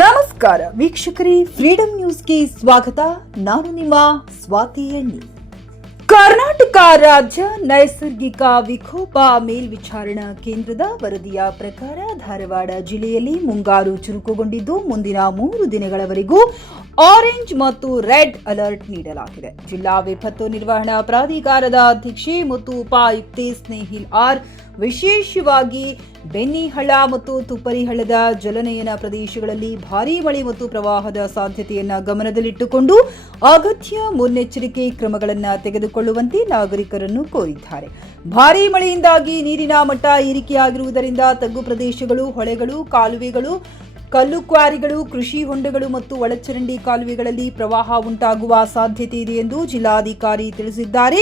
ನಮಸ್ಕಾರ ವೀಕ್ಷಕರೇ, ಫ್ರೀಡಂ ನ್ಯೂಸ್ಗೆ ಸ್ವಾಗತ. ನಾನು ನಿಮ್ಮ ಸ್ವಾತಿ ಎಣ್ಣಿ. ಕರ್ನಾಟಕ ರಾಜ್ಯ ನೈಸರ್ಗಿಕ ವಿಕೋಪ ಮೇಲ್ವಿಚಾರಣಾ ಕೇಂದ್ರದ ವರದಿಯ ಪ್ರಕಾರ ಧಾರವಾಡ ಜಿಲ್ಲೆಯಲ್ಲಿ ಮುಂಗಾರು ಚುರುಕುಗೊಂಡಿದ್ದು ಮುಂದಿನ 3 ದಿನಗಳವರೆಗೂ ಆರೆಂಜ್ ಮತ್ತು ರೆಡ್ ಅಲರ್ಟ್ ನೀಡಲಾಗಿದೆ. ಜಿಲ್ಲಾ ವಿಪತ್ತು ನಿರ್ವಹಣಾ ಪ್ರಾಧಿಕಾರದ ಅಧ್ಯಕ್ಷೆ ಮತ್ತು ಉಪಾಯುಕ್ತೆ ಸ್ನೇಹಿಲ್ ಆರ್ ವಿಶೇಷವಾಗಿ ಬೆನ್ನಿಹಳ್ಳ ಮತ್ತು ತುಪ್ಪರಿಹಳ್ಳದ ಜಲನಯನ ಪ್ರದೇಶಗಳಲ್ಲಿ ಭಾರೀ ಮಳೆ ಮತ್ತು ಪ್ರವಾಹದ ಸಾಧ್ಯತೆಯನ್ನು ಗಮನದಲ್ಲಿಟ್ಟುಕೊಂಡು ಅಗತ್ಯ ಮುನ್ನೆಚ್ಚರಿಕೆ ಕ್ರಮಗಳನ್ನು ತೆಗೆದುಕೊಳ್ಳುವಂತೆ ನಾಗರಿಕರನ್ನು ಕೋರಿದ್ದಾರೆ. ಭಾರೀ ಮಳೆಯಿಂದಾಗಿ ನೀರಿನ ಮಟ್ಟ ಏರಿಕೆಯಾಗಿರುವುದರಿಂದ ತಗ್ಗು ಪ್ರದೇಶಗಳು, ಹೊಳೆಗಳು, ಕಾಲುವೆಗಳು, ಕಲ್ಲು ಕ್ವಾರಿಗಳು, ಕೃಷಿ ಹೊಂಡಗಳು ಮತ್ತು ಒಳಚರಂಡಿ ಕಾಲುವೆಗಳಲ್ಲಿ ಪ್ರವಾಹ ಉಂಟಾಗುವ ಸಾಧ್ಯತೆ ಇದೆ ಎಂದು ಜಿಲ್ಲಾಧಿಕಾರಿ ತಿಳಿಸಿದ್ದಾರೆ.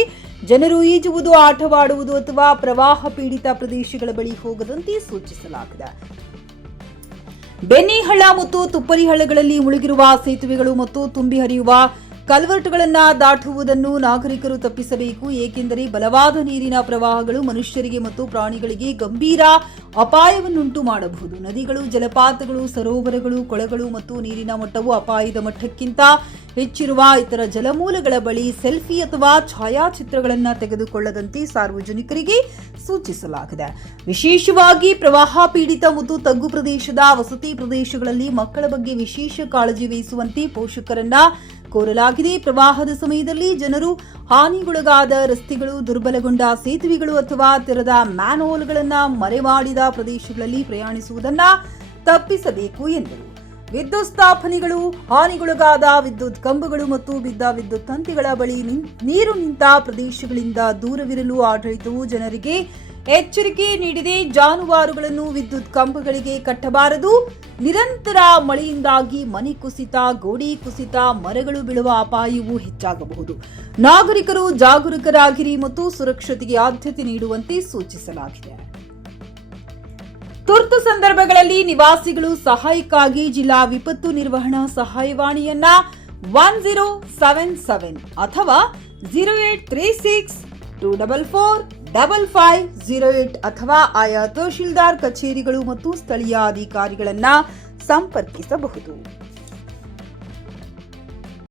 ಜನರು ಈಜುವುದು, ಆಟವಾಡುವುದು ಅಥವಾ ಪ್ರವಾಹ ಪೀಡಿತ ಪ್ರದೇಶಗಳ ಬಳಿ ಹೋಗದಂತೆ ಸೂಚಿಸಲಾಗಿದೆ. ಬೆನ್ನಿಹಳ್ಳ ಮತ್ತು ತುಪ್ಪರಿಹಳ್ಳಗಳಲ್ಲಿ ಮುಳುಗಿರುವ ಸೇತುವೆಗಳು ಮತ್ತು ತುಂಬಿ ಹರಿಯುವ ಕಲ್ವರ್ಟ್ಗಳನ್ನು ದಾಟುವುದನ್ನು ನಾಗರಿಕರು ತಪ್ಪಿಸಬೇಕು. ಏಕೆಂದರೆ ಬಲವಾದ ನೀರಿನ ಪ್ರವಾಹಗಳು ಮನುಷ್ಯರಿಗೆ ಮತ್ತು ಪ್ರಾಣಿಗಳಿಗೆ ಗಂಭೀರ ಅಪಾಯವನ್ನುಂಟು ಮಾಡಬಹುದು. ನದಿಗಳು, ಜಲಪಾತಗಳು, ಸರೋವರಗಳು, ಕೊಳಗಳು ಮತ್ತು ನೀರಿನ ಮಟ್ಟವು ಅಪಾಯದ ಮಟ್ಟಕ್ಕಿಂತ ಹೆಚ್ಚಿರುವ ಇತರ ಜಲಮೂಲಗಳ ಬಳಿ ಸೆಲ್ಫಿ ಅಥವಾ ಛಾಯಾಚಿತ್ರಗಳನ್ನು ತೆಗೆದುಕೊಳ್ಳದಂತೆ ಸಾರ್ವಜನಿಕರಿಗೆ ಸೂಚಿಸಲಾಗಿದೆ. ವಿಶೇಷವಾಗಿ ಪ್ರವಾಹ ಪೀಡಿತ ಮತ್ತು ತಗ್ಗು ಪ್ರದೇಶದ ವಸತಿ ಪ್ರದೇಶಗಳಲ್ಲಿ ಮಕ್ಕಳ ಬಗ್ಗೆ ವಿಶೇಷ ಕಾಳಜಿ ವಹಿಸುವಂತೆ ಪೋಷಕರನ್ನ ಕೋರಲಾಗಿದೆ. ಪ್ರವಾಹದ ಸಮಯದಲ್ಲಿ ಜನರು ಹಾನಿಗೊಳಗಾದ ರಸ್ತೆಗಳು, ದುರ್ಬಲಗೊಂಡ ಸೇತುವೆಗಳು ಅಥವಾ ತೆರೆದ ಮ್ಯಾನ್ಹೋಲ್ಗಳನ್ನು ಮರೆಮಾಡಿದ ಪ್ರದೇಶಗಳಲ್ಲಿ ಪ್ರಯಾಣಿಸುವುದನ್ನು ತಪ್ಪಿಸಬೇಕು ಎಂದರು. ವಿದ್ಯುತ್ ಸ್ಥಾಪನೆಗಳು, ಹಾನಿಗೊಳಗಾದ ವಿದ್ಯುತ್ ಕಂಬಗಳು ಮತ್ತು ಬಿದ್ದ ವಿದ್ಯುತ್ ತಂತಿಗಳ ಬಳಿ ನೀರು ನಿಂತ ಪ್ರದೇಶಗಳಿಂದ ದೂರವಿರಲು ಆಡಳಿತವು ಜನರಿಗೆ ಎಚ್ಚರಿಕೆ ನೀಡಿದೆ. ಜಾನುವಾರುಗಳನ್ನು ವಿದ್ಯುತ್ ಕಂಬಗಳಿಗೆ ಕಟ್ಟಬಾರದು. ನಿರಂತರ ಮಳೆಯಿಂದಾಗಿ ಮನೆ ಕುಸಿತ, ಗೋಡೆ ಕುಸಿತ, ಮರಗಳು ಬೀಳುವ ಅಪಾಯವೂ ಹೆಚ್ಚಾಗಬಹುದು. ನಾಗರಿಕರು ಜಾಗರೂಕರಾಗಿರಿ ಮತ್ತು ಸುರಕ್ಷತೆಗೆ ಆದ್ಯತೆ ನೀಡುವಂತೆ ಸೂಚಿಸಲಾಗಿದೆ. ತುರ್ತು ಸಂದರ್ಭಗಳಲ್ಲಿ ನಿವಾಸಿಗಳು ಸಹಾಯಕ್ಕಾಗಿ ಜಿಲ್ಲಾ ವಿಪತ್ತು ನಿರ್ವಹಣಾ ಸಹಾಯವಾಣಿಯನ್ನ 1077 ಅಥವಾ 0836244558 ಅಥವಾ ಆಯಾ ತಹಶೀಲ್ದಾರ್ ಕಚೇರಿಗಳು ಮತ್ತು ಸ್ಥಳೀಯ ಅಧಿಕಾರಿಗಳನ್ನ ಸಂಪರ್ಕಿಸಬಹುದು.